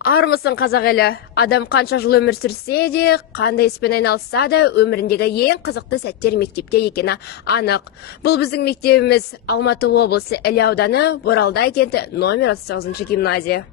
Армысың қазақ елі, адам қанша жыл өмір сүрсе де, қандай іспен айналысса да, өміріндегі ең қызықты сәттер мектепте екені анық. Бұл біздің мектебіміз Алматы облысы Іле ауданы, Боралдай кенті номер 39 гимназия.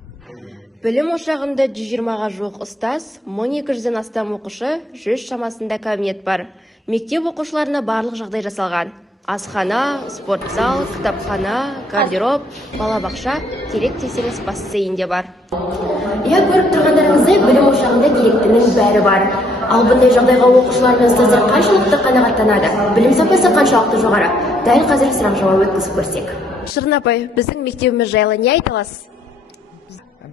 Білім ошағында 120-ға жуық ұстаз, 1200-ден астам оқушы, 100 шамасында кабинет бар. Мектеп оқушыларына барлық жағдай жасалған. Асхана, спортзал, кітапхана, гардероб, балабақша, керек десеңіз бассейн де бар. Көріп тұрғандарыңыздай, білім ошағында керектінің бәрі бар. Ал бұндай жағдайға оқушылар мен ұстаздар қаншалықты қанағаттанады? Білім сапасы қаншалықты жоғары? Дәл қазір сұрақ жауап өткізіп көрсек. Шырын апай, біздің мектебіміз жайлы не айта аласыз?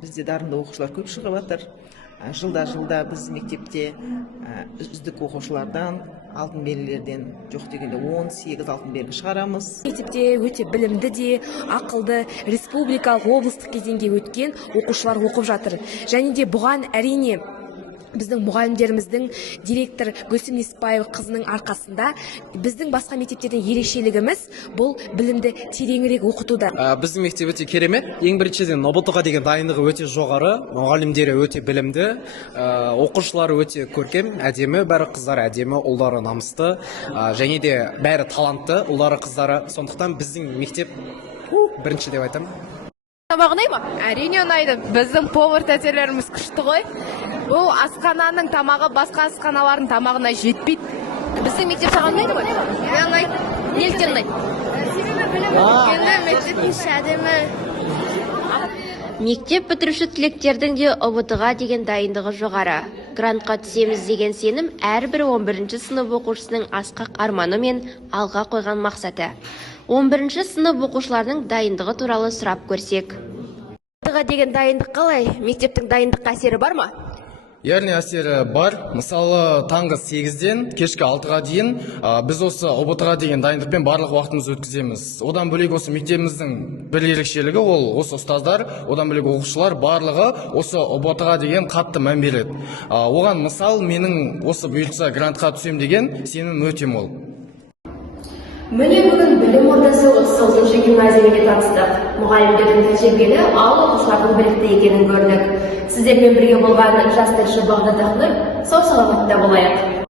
Бізде дарынды оқушылар көп шығып жатыр. Жылда біз мектепте үздік оқушылардан алтын белгілерден жоқ дегенде 18 алтын белгі шығарамыз. Мектепте өте білімді де, ақылды, республикалық, облыстық кезеңге өткен оқушылар оқып жатыр. Және де бұған әрине біздің мұғалімдеріміздің директор Гүлсім Неспаева қызының арқасында біздің басқа мектептерден ерекшелігіміз бұл білімді тереңірек оқытуда. Біздің мектеп өте керемет. Ең біріншіден ұбт-ға деген дайындығы өте жоғары, мұғалімдері өте білімді, оқушылары өте көркем, әдемі, бәрі қыздары әдемі, ұлдары намысты, және де бәрі талантты, ұлдары қыздары. Сондықтан біздің мектеп бірінші деп айтамын. Тамағы ұнай ма? Әрине ұнайды. Біздің повар тәтелеріміз күшті ғой. Бұл асхананың тамағы басқа асханалардың тамағына жетпейді. Біздің мектеп саған ұнайды ма? Ұнайды. Неліктен ұнайды? Өйткені мектептің әдемі. Мектеп бітіруші түлектердің де ұбт-ға деген дайындығы жоғары. Грантқа түсеміз деген сенім әрбір 11-ші сынып оқушысының асқақ арманы мен алға қойған мақсаты. 11-ші сынып оқушыларының дайындығы туралы сұрап көрсек. Ұбт-ға деген дайындық қалай? Мектептің дайындыққа әсері бар ма? Яғни әсері бар. Мысалы, таңғы 8-ден кешкі 6-ға дейін біз осы ұбт-ға деген дайындықпен барлық уақытымызды өткіземіз. Одан бөлек осы мектебіміздің бір ерекшелігі ол осы ұстаздар, одан бөлек оқушылар барлығы осы ұбт-ға деген қатты мән береді. Оған мысал, менің осы бұйыртса грантқа түсем деген сенім өте мол. Міне бүгін білім ордасы 39-ші гимназиямен таныстық. Мұғалімдердің тәжірибелі, ал оқушылардың білікті екенін көрдік. Сіздермен бірге болған жас тілші Бағдат Ақнұр, сау саламатта болайық.